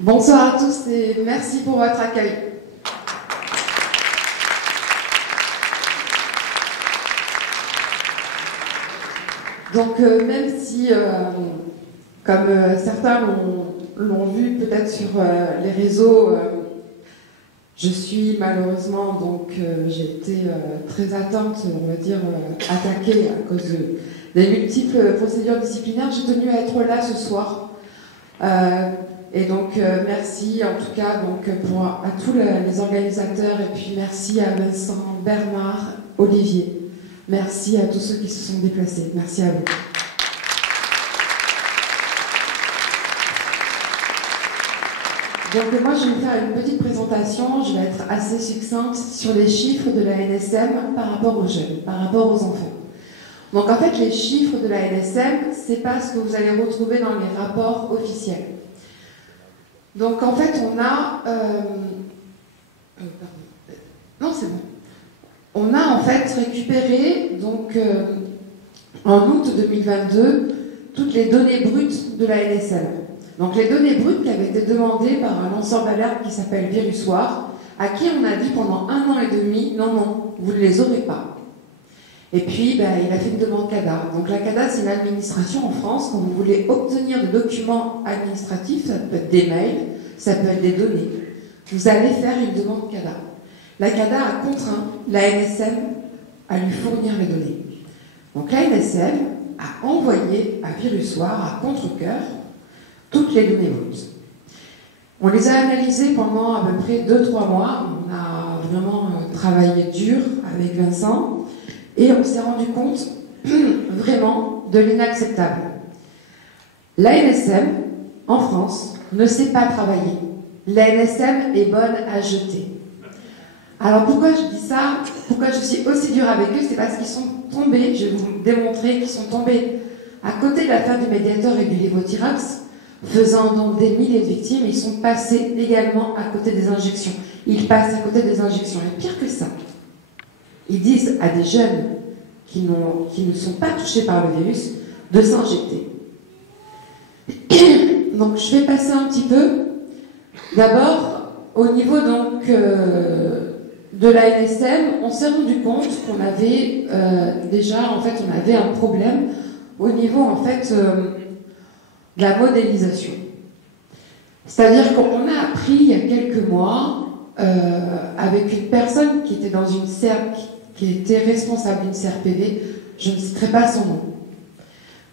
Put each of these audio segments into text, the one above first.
Bonsoir à tous et merci pour votre accueil. Donc même si, comme certains l'ont vu peut-être sur les réseaux, je suis malheureusement, donc j'ai été très atteinte, on va dire, attaquée à cause des multiples procédures disciplinaires. J'ai tenu à être là ce soir. Et donc merci en tout cas donc, à tous les organisateurs et puis merci à Vincent, Bernard, Olivier. Merci à tous ceux qui se sont déplacés. Merci à vous. Donc moi je vais vous faire une petite présentation, je vais être assez succincte sur les chiffres de la NSM par rapport aux jeunes, par rapport aux enfants. Donc en fait les chiffres de la NSM, c'est pas ce que vous allez retrouver dans les rapports officiels. Donc en fait on a... non c'est bon. On a en fait récupéré donc, en août 2022 toutes les données brutes de la NSM. Donc les données brutes qui avaient été demandées par un lanceur d'alerte qui s'appelle Virusoir, à qui on a dit pendant 1 an et demi, non, vous ne les aurez pas. Et puis il a fait une demande CADA. Donc la CADA c'est une administration en France, quand vous voulez obtenir des documents administratifs, ça peut être des mails, ça peut être des données. Vous allez faire une demande CADA. La CADA a contraint la NSM à lui fournir les données. Donc la NSM a envoyé à Virusoir, à contre-cœur, toutes les données brutes. On les a analysées pendant à peu près 2-3 mois. On a vraiment travaillé dur avec Vincent et on s'est rendu compte vraiment de l'inacceptable. La NSM, en France, ne sait pas travailler. La NSM est bonne à jeter. Alors pourquoi je dis ça? Pourquoi je suis aussi dure avec eux? C'est parce qu'ils sont tombés, je vais vous démontrer qu'ils sont tombés à côté de l'affaire du médiateur et du lévothyrox, faisant donc des milliers de victimes. Ils sont passés également à côté des injections. Ils passent à côté des injections. Et pire que ça, ils disent à des jeunes qui ne sont pas touchés par le virus de s'injecter. Donc je vais passer un petit peu. D'abord, au niveau donc... de la NSM, on s'est rendu compte qu'on avait déjà, en fait, on avait un problème au niveau, en fait, de la modélisation. C'est-à-dire qu'on a appris il y a quelques mois, avec une personne qui était dans une CERP, qui était responsable d'une CRPV, je ne citerai pas son nom,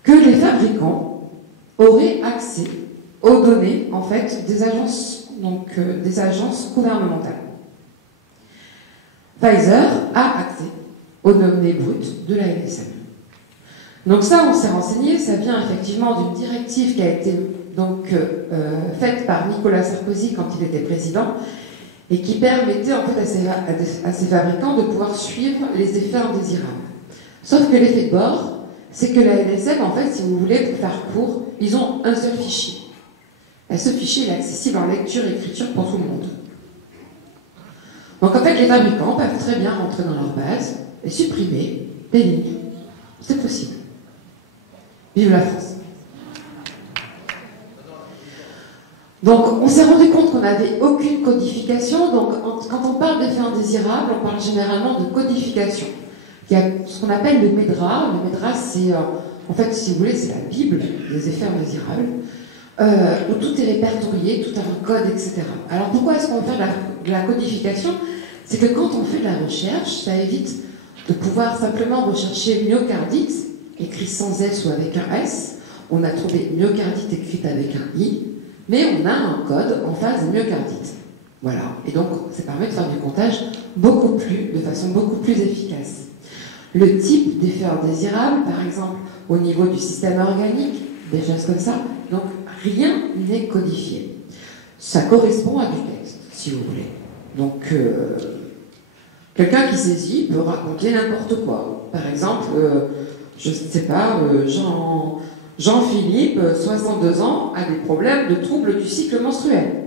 que les fabricants auraient accès aux données, en fait, des agences gouvernementales. Pfizer a accès aux données brutes de la NSM. Donc ça, on s'est renseigné, ça vient effectivement d'une directive qui a été donc, faite par Nicolas Sarkozy quand il était président et qui permettait en fait à ces fabricants de pouvoir suivre les effets indésirables. Sauf que l'effet de bord, c'est que la NSM, en fait, si vous voulez, pour faire court, ils ont un seul fichier. Et ce fichier est accessible en lecture et écriture pour tout le monde. Donc en fait, les fabricants peuvent très bien rentrer dans leur base et supprimer des lignes. C'est possible. Vive la France. Donc on s'est rendu compte qu'on n'avait aucune codification. Donc quand on parle d'effets indésirables, on parle généralement de codification. Il y a ce qu'on appelle le MEDRA. Le MEDRA, c'est, en fait, si vous voulez, c'est la Bible des effets indésirables, où tout est répertorié, tout a un code, etc. Alors pourquoi est-ce qu'on fait de la codification? C'est que quand on fait de la recherche, ça évite de pouvoir simplement rechercher myocardite, écrit sans S ou avec un S. On a trouvé myocardite écrite avec un I, mais on a un code en face de myocardite. Voilà. Et donc, ça permet de faire du comptage de façon beaucoup plus efficace. Le type d'effet indésirable, par exemple, au niveau du système organique, des choses comme ça, donc rien n'est codifié. Ça correspond à du texte, si vous voulez. Donc, quelqu'un qui saisit peut raconter n'importe quoi. Par exemple, je ne sais pas, Jean-Philippe, 62 ans, a des problèmes de troubles du cycle menstruel.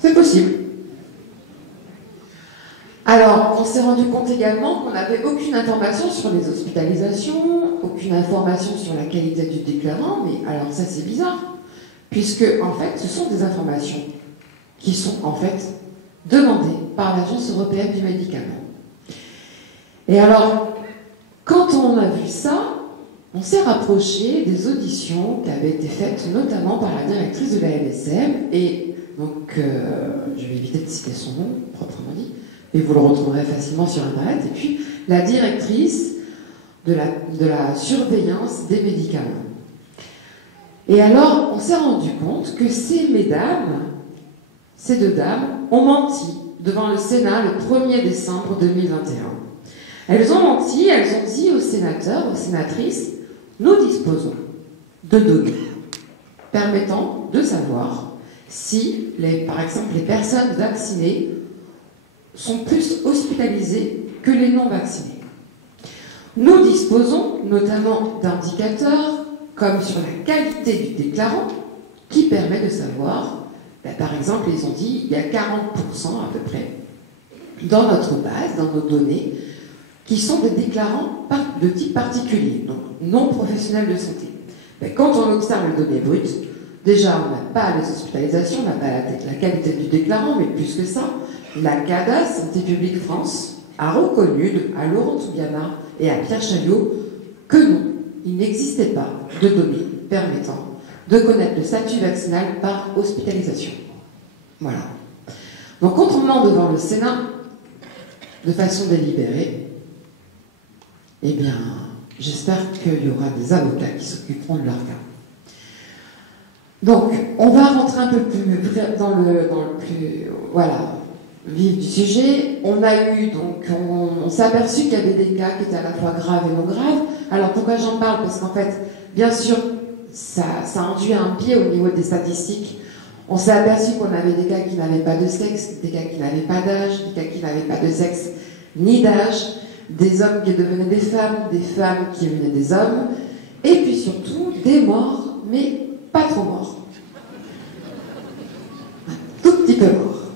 C'est possible. Alors, on s'est rendu compte également qu'on n'avait aucune information sur les hospitalisations, aucune information sur la qualité du déclarant, mais alors ça c'est bizarre. puisque en fait ce sont des informations qui sont en fait demandées par l'Agence européenne du médicament. Et alors, quand on a vu ça, on s'est rapproché des auditions qui avaient été faites notamment par la directrice de la NSM, et donc je vais éviter de citer son nom, proprement dit, mais vous le retrouverez facilement sur Internet, et puis la directrice de la surveillance des médicaments. Et alors, on s'est rendu compte que ces deux dames, ont menti devant le Sénat le 1er décembre 2021. Elles ont menti, elles ont dit aux sénateurs, aux sénatrices, nous disposons de données permettant de savoir si, par exemple, les personnes vaccinées sont plus hospitalisées que les non-vaccinés. Nous disposons notamment d'indicateurs comme sur la qualité du déclarant qui permet de savoir, par exemple, ils ont dit il y a 40% à peu près dans notre base, dans nos données, qui sont des déclarants de type particulier, donc non professionnels de santé. Mais quand on observe les données brutes, déjà on n'a pas les hospitalisations, on n'a pas la qualité du déclarant, mais plus que ça, la CADA, Santé publique France, a reconnu à Laurent Toubiana et à Pierre Chaillot que non, il n'existait pas de données permettant de connaître le statut vaccinal par hospitalisation. Voilà. Donc quand on ment devant le Sénat, de façon délibérée, eh bien, j'espère qu'il y aura des avocats qui s'occuperont de leur cas. Donc, on va rentrer un peu plus dans le plus, voilà, vif du sujet. On a eu, donc, on s'est aperçu qu'il y avait des cas qui étaient à la fois graves et non graves. Alors, pourquoi j'en parle? Parce qu'en fait, bien sûr, ça induit un biais au niveau des statistiques. On s'est aperçu qu'on avait des cas qui n'avaient pas de sexe, des cas qui n'avaient pas d'âge, des cas qui n'avaient pas de sexe ni d'âge, des hommes qui devenaient des femmes qui devenaient des hommes, et puis surtout des morts, mais pas trop morts. Un tout petit peu morts.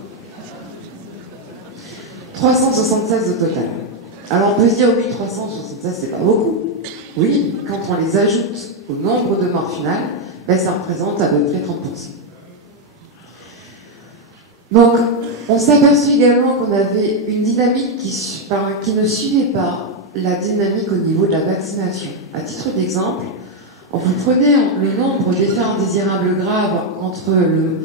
376 au total. Alors on peut se dire, oui, 376 c'est pas beaucoup. Oui, quand on les ajoute au nombre de morts finales, ben, ça représente à peu près 30%. Donc, on s'est aperçu également qu'on avait une dynamique qui ne suivait pas la dynamique au niveau de la vaccination. À titre d'exemple, vous prenez le nombre d'effets indésirables graves entre le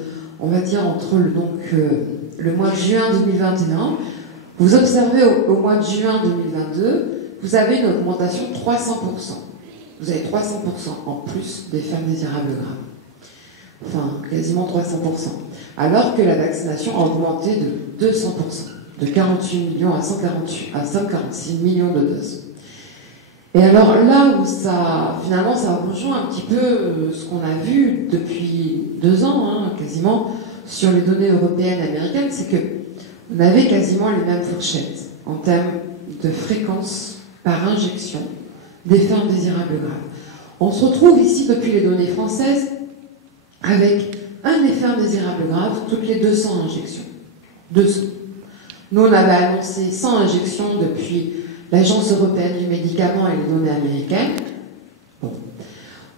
mois de juin 2021, vous observez au mois de juin 2022, vous avez une augmentation de 300%. Vous avez 300% en plus d'effets indésirables graves. Enfin, quasiment 300%. Alors que la vaccination a augmenté de 200%, de 48 millions à 146 millions de doses. Et alors là où finalement ça rejoint un petit peu ce qu'on a vu depuis 2 ans, quasiment, sur les données européennes et américaines, c'est qu'on avait quasiment les mêmes fourchettes en termes de fréquence par injection d'effets indésirables graves. On se retrouve ici depuis les données françaises avec un effet indésirable grave toutes les 200 injections. 200. Nous, on avait annoncé 100 injections depuis l'Agence européenne du médicament et les données américaines. Bon.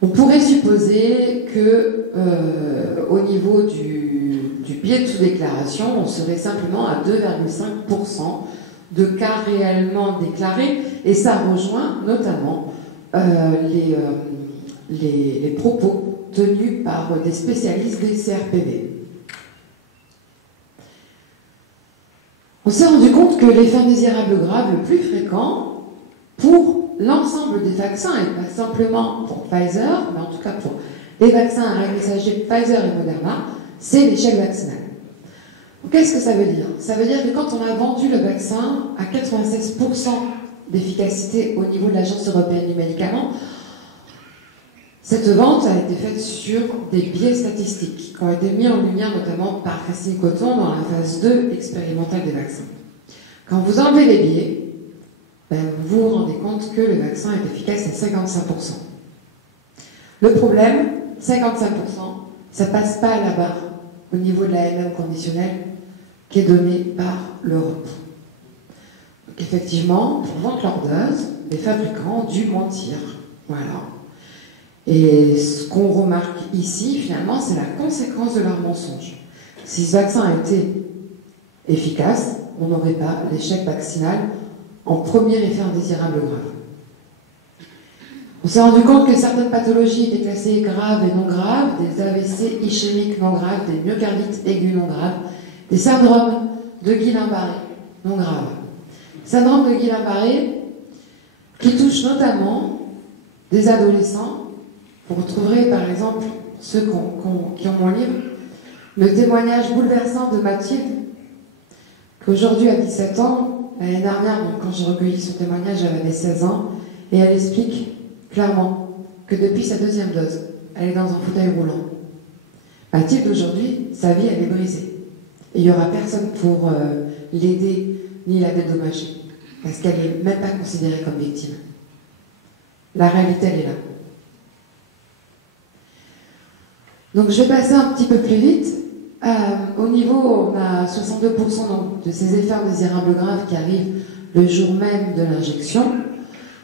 On pourrait supposer que, au niveau du biais de sous-déclaration, on serait simplement à 2,5% de cas réellement déclarés, et ça rejoint notamment les propos tenus par des spécialistes des CRPV. On s'est rendu compte que l'effet indésirable grave le plus fréquent pour l'ensemble des vaccins, et pas simplement pour Pfizer, mais en tout cas pour les vaccins à règle messager Pfizer et Moderna, c'est l'échec vaccinal. Qu'est-ce que ça veut dire? Ça veut dire que quand on a vendu le vaccin à 96% d'efficacité au niveau de l'Agence européenne du médicament, cette vente a été faite sur des biais statistiques qui ont été mis en lumière notamment par Christine Coton dans la phase 2 expérimentale des vaccins. Quand vous enlevez les biais, vous vous rendez compte que le vaccin est efficace à 55%. Le problème, 55%, ça ne passe pas à la barre au niveau de l'AMM conditionnelle qui est donnée par l'Europe. Donc effectivement, pour vendre leur dose, les fabricants ont dû mentir. Voilà. Et ce qu'on remarque ici, finalement, c'est la conséquence de leur mensonge. Si ce vaccin a été efficace, on n'aurait pas l'échec vaccinal en premier effet indésirable grave. On s'est rendu compte que certaines pathologies étaient classées graves et non graves, des AVC ischémiques non graves, des myocardites aigus non graves, des syndromes de Guillain-Barré non graves. Syndrome de Guillain-Barré qui touche notamment des adolescents. Vous retrouverez par exemple, ceux qui ont mon livre, le témoignage bouleversant de Mathilde, qu'aujourd'hui a 17 ans, l'année dernière, donc, quand j'ai recueilli son témoignage, elle avait 16 ans, et elle explique clairement que depuis sa deuxième dose, elle est dans un fauteuil roulant. Mathilde, aujourd'hui, sa vie, elle est brisée. Et il n'y aura personne pour l'aider ni la dédommager, parce qu'elle n'est même pas considérée comme victime. La réalité, elle est là. Donc je vais passer un petit peu plus vite. Au niveau, on a 62% donc, de ces effets indésirables graves qui arrivent le jour même de l'injection.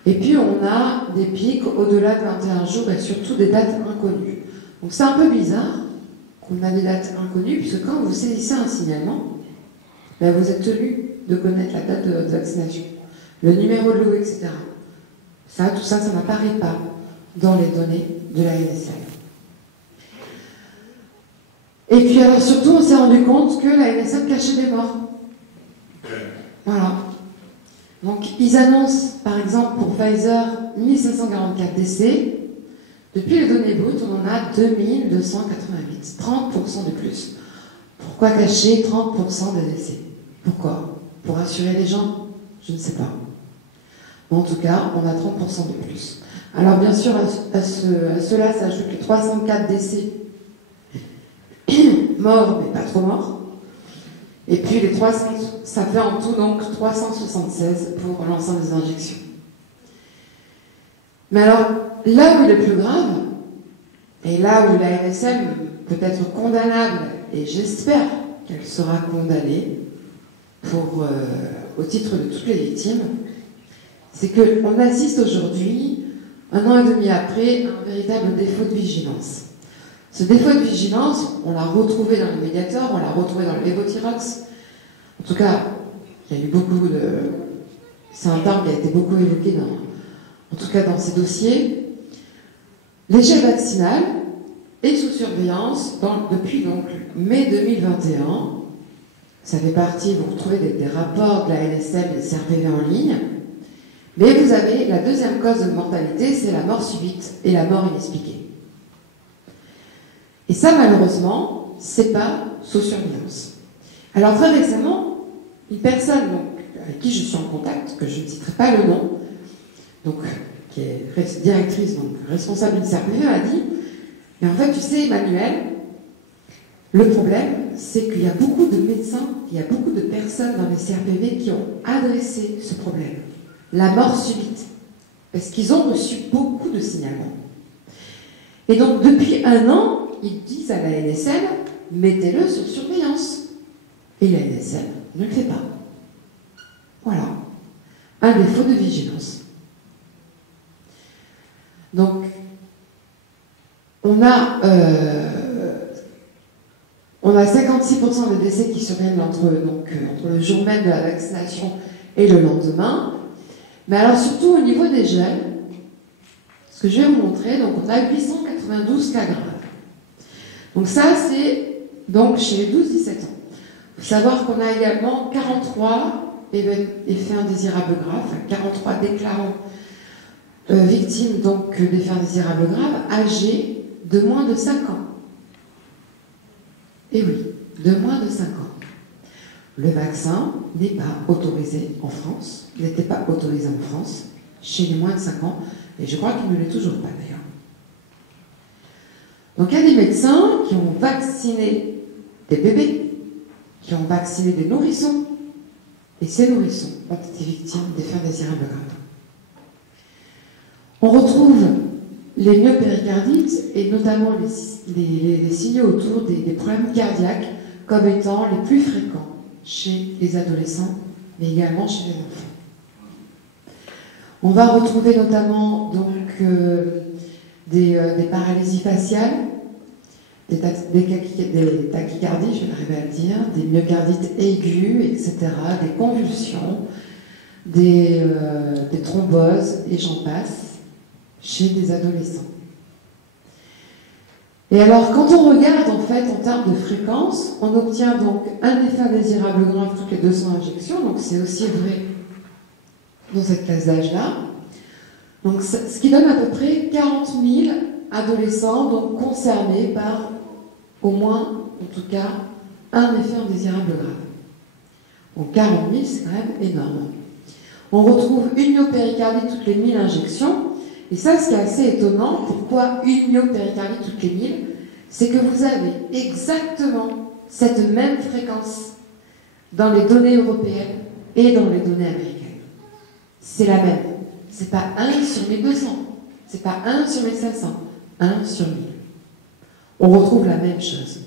Et puis on a des pics au-delà de 21 jours et surtout des dates inconnues. Donc c'est un peu bizarre qu'on a des dates inconnues, puisque quand vous saisissez un signalement, ben vous êtes tenu de connaître la date de votre vaccination, le numéro de lot, etc. Tout ça, ça n'apparaît pas dans les données de la NSL. Et puis alors surtout, on s'est rendu compte que la NSM cachait des morts. Voilà. Donc ils annoncent, par exemple, pour Pfizer, 1544 décès. Depuis les données brutes, on en a 2288, 30% de plus. Pourquoi cacher 30% des décès? Pourquoi? Pour rassurer les gens? Je ne sais pas. Mais en tout cas, on a 30% de plus. Alors bien sûr, à cela s'ajoute les 304 décès morts, mais pas trop morts. Et puis les 300, ça fait en tout donc 376 pour l'ensemble des injections. Mais alors, là où il est plus grave, et là où la NSM peut être condamnable, et j'espère qu'elle sera condamnée au titre de toutes les victimes, c'est qu'on assiste aujourd'hui, 1 an et demi après, à un véritable défaut de vigilance. Ce défaut de vigilance, on l'a retrouvé dans le Mediator, on l'a retrouvé dans le Levothyrox. En tout cas, il y a eu beaucoup de... C'est un terme qui a été beaucoup évoqué en tout cas dans ces dossiers. L'échec vaccinal est sous surveillance depuis donc mai 2021. Ça fait partie, vous retrouvez des rapports de la NSM et des CRPV en ligne. Mais vous avez la deuxième cause de mortalité, c'est la mort subite et la mort inexpliquée. Et ça, malheureusement, c'est pas sous surveillance. Alors très récemment, une personne avec qui je suis en contact, que je ne citerai pas le nom, donc, qui est directrice, donc responsable d'une CRPV, a dit, mais en fait, tu sais, Emmanuel, le problème, c'est qu'il y a beaucoup de médecins, il y a beaucoup de personnes dans les CRPV qui ont adressé ce problème, la mort subite, parce qu'ils ont reçu beaucoup de signalements. Et donc, depuis 1 an, ils disent à la NSM, mettez-le sur surveillance. Et la NSM ne le fait pas. Voilà. Un défaut de vigilance. Donc, on a 56% des décès qui surviennent entre le jour même de la vaccination et le lendemain. Mais alors, surtout au niveau des jeunes, ce que je vais vous montrer, donc on a 892 cas graves. Donc ça, c'est donc chez les 12-17 ans. Il faut savoir qu'on a également 43 effets indésirables graves, enfin 43 déclarants victimes donc d'effets indésirables graves, âgés de moins de 5 ans. Et oui, de moins de 5 ans. Le vaccin n'est pas autorisé en France, n'était pas autorisé en France, chez les moins de 5 ans, et je crois qu'il ne l'est toujours pas d'ailleurs. Donc il y a des médecins qui ont vacciné des bébés, qui ont vacciné des nourrissons, et ces nourrissons ont été victimes d'effets indésirables graves. On retrouve les myopéricardites et notamment les signaux autour des problèmes cardiaques comme étant les plus fréquents chez les adolescents, mais également chez les enfants. On va retrouver notamment donc des paralysies faciales, des tachycardies, je vais arriver à le dire, des myocardites aigus, etc., des convulsions, des thromboses, et j'en passe, chez des adolescents. Et alors, quand on regarde, en fait, en termes de fréquence, on obtient donc un effet indésirable grave toutes les 200 injections, donc c'est aussi vrai dans cette classe d'âge-là. Donc, ce qui donne à peu près 40 000 adolescents donc, concernés par au moins, en tout cas, un effet indésirable grave. Donc 40 000, c'est quand même énorme. On retrouve une myopéricardie toutes les 1000 injections. Et ça, ce qui est assez étonnant, pourquoi une myopéricardie toutes les 1000, c'est que vous avez exactement cette même fréquence dans les données européennes et dans les données américaines. C'est la même. C'est pas 1 sur 1200, c'est pas 1 sur 1500, 1 sur 1000. On retrouve la même chose.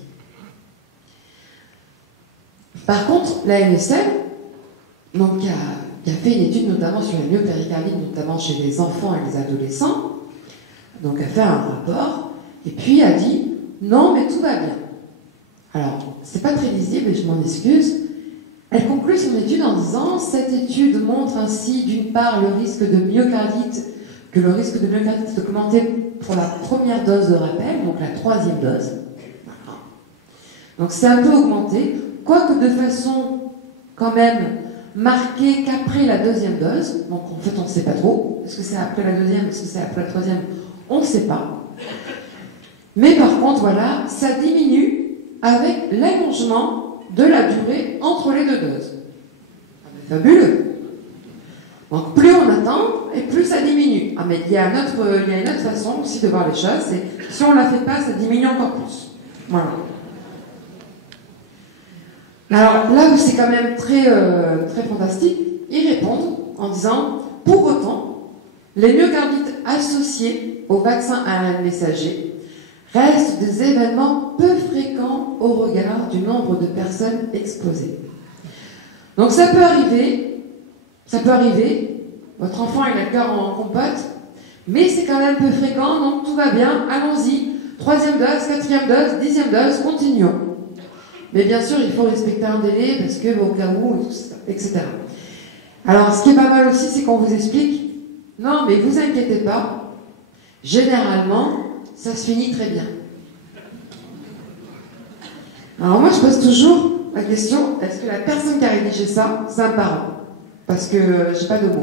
Par contre, la NSM, donc, qui a fait une étude notamment sur la myopéricardie, notamment chez les enfants et les adolescents, donc a fait un rapport, et puis a dit non, mais tout va bien. Alors, c'est pas très lisible et je m'en excuse. Elle conclut son étude en disant cette étude montre ainsi d'une part le risque de myocardite, que le risque de myocardite est augmenté pour la première dose de rappel, donc la 3e dose. Voilà. Donc c'est un peu augmenté, quoique de façon quand même marquée qu'après la 2e dose. Donc en fait on ne sait pas trop. Est-ce que c'est après la 2e, est-ce que c'est après la 3e? On ne sait pas. Mais par contre voilà, ça diminue avec l'allongement de la durée entre les 2 doses. Fabuleux. Donc plus on attend, et plus ça diminue. Ah mais il y a une autre façon aussi de voir les choses, c'est si on ne la fait pas, ça diminue encore plus. Voilà. Alors là où c'est quand même très fantastique, ils répondent en disant pour autant, les myocardites associés au vaccin ARN messager restent des événements peu fréquents au regard du nombre de personnes exposées. Donc ça peut arriver, votre enfant il a le cœur en compote, mais c'est quand même peu fréquent, donc tout va bien, allons-y, 3e dose, 4e dose, 10e dose, continuons. Mais bien sûr, il faut respecter un délai, parce que au cas où, etc. Alors, ce qui est pas mal aussi, c'est qu'on vous explique, non, mais vous inquiétez pas, généralement, ça se finit très bien. Alors moi, je pose toujours la question, est-ce que la personne qui a rédigé ça, c'est un parent? Parce que j'ai pas de mots.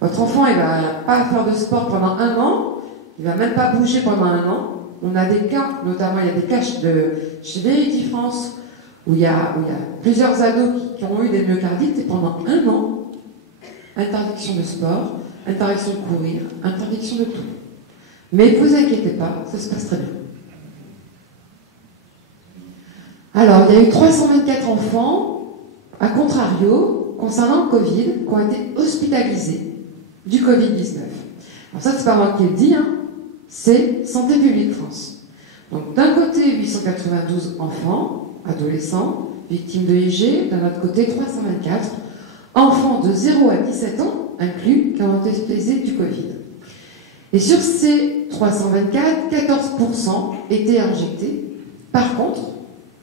Votre enfant, il va pas faire de sport pendant 1 an, il va même pas bouger pendant 1 an. On a des cas, notamment il y a des cas chez Verity France, où il y a plusieurs ados qui ont eu des myocardites et pendant 1 an, interdiction de sport, interdiction de courir, interdiction de tout. Mais ne vous inquiétez pas, ça se passe très bien. Alors, il y a eu 324 enfants, à contrario, concernant le Covid, qui ont été hospitalisés du Covid-19. Alors ça, c'est pas moi qui le dis, hein, c'est Santé publique France. Donc d'un côté, 892 enfants, adolescents, victimes de IG, d'un autre côté, 324 enfants de 0 à 17 ans, inclus, qui ont été hospitalisés du Covid. Et sur ces 324, 14% étaient injectés. Par contre,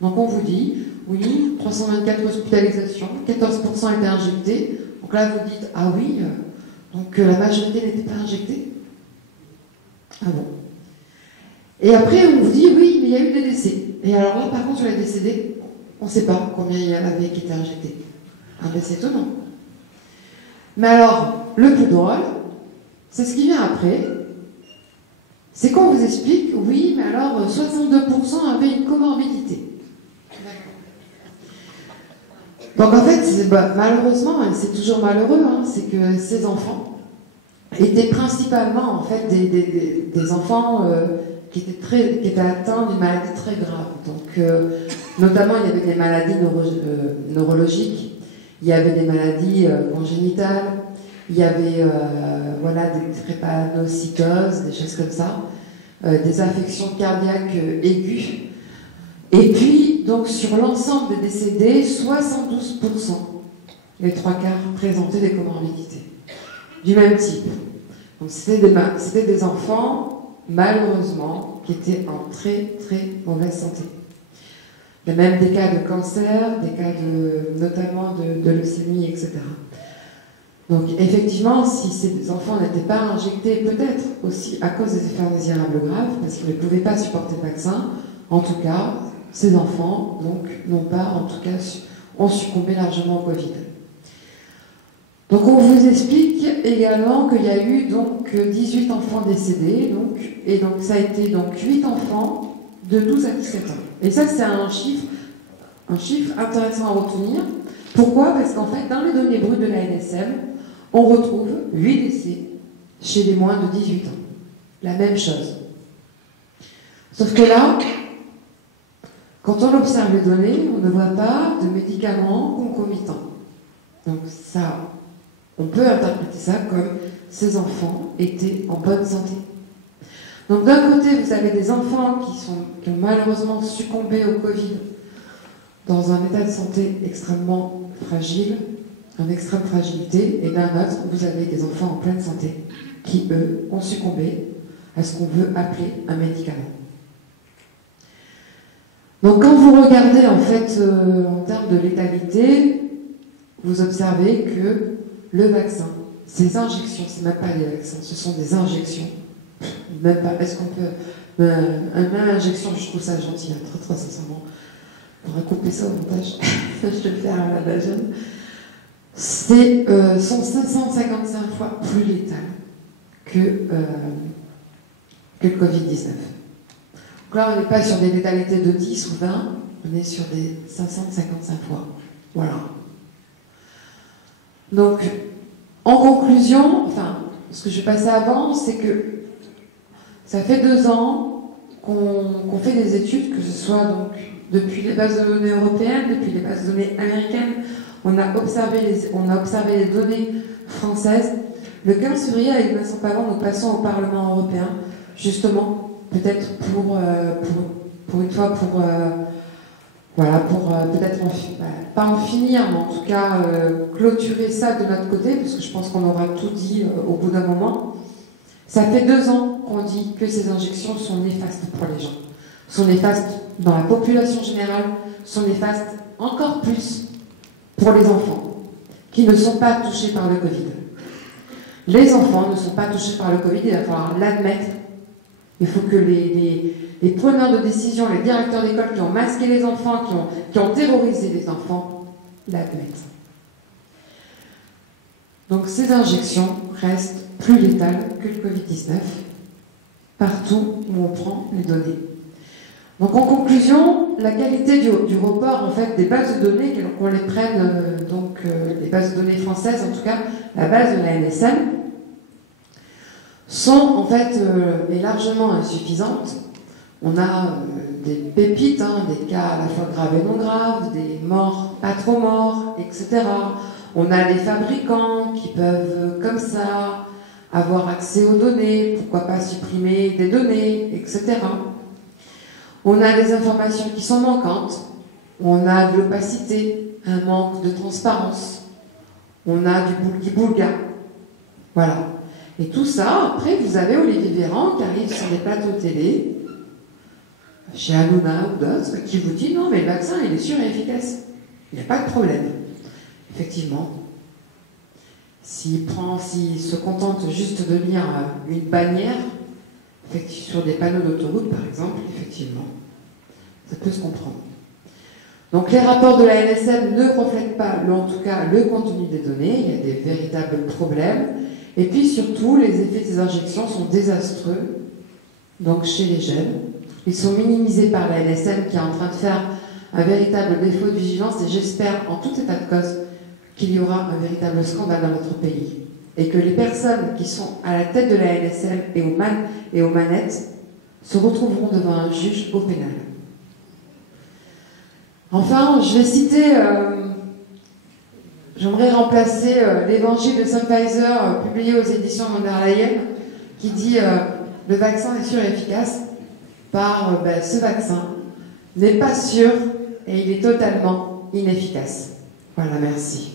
donc on vous dit, oui, 324 hospitalisations, 14% étaient injectés. Donc là, vous dites, ah oui, donc la majorité n'était pas injectée. Ah bon. Et après, on vous dit, oui, mais il y a eu des décès. Et alors là, par contre, sur les décédés, on ne sait pas combien il y en avait qui étaient injectés. Ah ben c'est étonnant. Mais alors, le plus drôle, c'est ce qui vient après, c'est qu'on vous explique, oui, mais alors 62% avaient une comorbidité. Donc en fait, malheureusement, c'est toujours malheureux, hein, c'est que ces enfants étaient principalement en fait des enfants qui étaient atteints d'une maladie très grave. Donc notamment, il y avait des maladies neurologiques, il y avait des maladies congénitales, il y avait voilà, des drépanocytoses, des choses comme ça, des affections cardiaques aiguës. Et puis, donc, sur l'ensemble des décédés, 72%, les 3/4, présentaient des comorbidités du même type. Donc c'était des enfants, malheureusement, qui étaient en très très mauvaise santé. Il y a même des cas de cancer, des cas notamment de leucémie, etc. Donc effectivement, si ces enfants n'étaient pas injectés, peut-être aussi à cause des effets indésirables graves, parce qu'ils ne pouvaient pas supporter le vaccin, en tout cas, ces enfants n'ont pas, en tout cas, ont succombé largement au Covid. Donc on vous explique également qu'il y a eu donc 18 enfants décédés, et donc ça a été donc 8 enfants de 12 à 17 ans. Et ça c'est un chiffre intéressant à retenir. Pourquoi? Parce qu'en fait, dans les données brutes de la NSM, on retrouve 8 décès chez les moins de 18 ans. La même chose. Sauf que là, quand on observe les données, on ne voit pas de médicaments concomitants. Donc ça, on peut interpréter ça comme ces enfants étaient en bonne santé. Donc d'un côté, vous avez des enfants qui ont malheureusement succombé au Covid dans un état de santé extrêmement fragile, en extrême fragilité, et d'un autre, vous avez des enfants en pleine santé qui, eux, ont succombé à ce qu'on veut appeler un médicament. Donc quand vous regardez en fait en termes de létalité, vous observez que le vaccin, ces injections, c'est même pas des vaccins, ce sont des injections. Même pas, est-ce qu'on peut... une injection, je trouve ça gentil, hein, très très sincèrement. On va couper ça au montage, je vais le faire à la Bajon. Sont 555 fois plus létal que le Covid-19. Donc là, on n'est pas sur des létalités de 10 ou 20, on est sur des 555 fois. Voilà. Donc, en conclusion, enfin, ce que je passais avant, c'est que ça fait 2 ans qu'on fait des études, que ce soit donc depuis les bases de données européennes, depuis les bases de données américaines. On a observé les données françaises. Le 15 février, avec Vincent Pavant, nous passons au Parlement européen, justement, peut-être pour une fois, peut-être pas en finir, mais en tout cas clôturer ça de notre côté, parce que je pense qu'on aura tout dit au bout d'un moment. Ça fait 2 ans qu'on dit que ces injections sont néfastes pour les gens, sont néfastes dans la population générale, sont néfastes encore plus pour les enfants qui ne sont pas touchés par le Covid. Les enfants ne sont pas touchés par le Covid, il va falloir l'admettre. Il faut que les preneurs de décision, les directeurs d'école qui ont masqué les enfants, qui ont terrorisé les enfants, l'admettent. Donc ces injections restent plus létales que le Covid-19 partout où on prend les données. Donc en conclusion, la qualité du report en fait, des bases de données, qu'on les prenne, les bases de données françaises, en tout cas la base de la NSM, sont en fait est largement insuffisantes. On a des pépites, des cas à la fois graves et non graves, des morts, pas trop morts, etc. On a des fabricants qui peuvent, comme ça, avoir accès aux données, pourquoi pas supprimer des données, etc. On a des informations qui sont manquantes, on a de l'opacité, un manque de transparence, on a du boulgui-boulga. Voilà. Et tout ça, après, vous avez Olivier Véran qui arrive sur des plateaux télé, chez Hanouna ou d'autres, qui vous dit non, mais le vaccin, il est sûr et efficace. Il n'y a pas de problème. Effectivement. S'il se contente juste de lire une bannière, sur des panneaux d'autoroute, par exemple, effectivement, ça peut se comprendre. Donc les rapports de la NSM ne reflètent pas, en tout cas, le contenu des données. Il y a des véritables problèmes. Et puis surtout, les effets des injections sont désastreux, donc chez les jeunes. Ils sont minimisés par la NSM qui est en train de faire un véritable défaut de vigilance, et j'espère, en tout état de cause, qu'il y aura un véritable scandale dans notre pays. Et que les personnes qui sont à la tête de la NSM et aux manettes se retrouveront devant un juge au pénal. Enfin, je vais citer... J'aimerais remplacer l'évangile de Saint Pfizer publié aux éditions von der Leyen qui dit le vaccin est sûr et efficace par ce vaccin n'est pas sûr et il est totalement inefficace. Voilà, merci.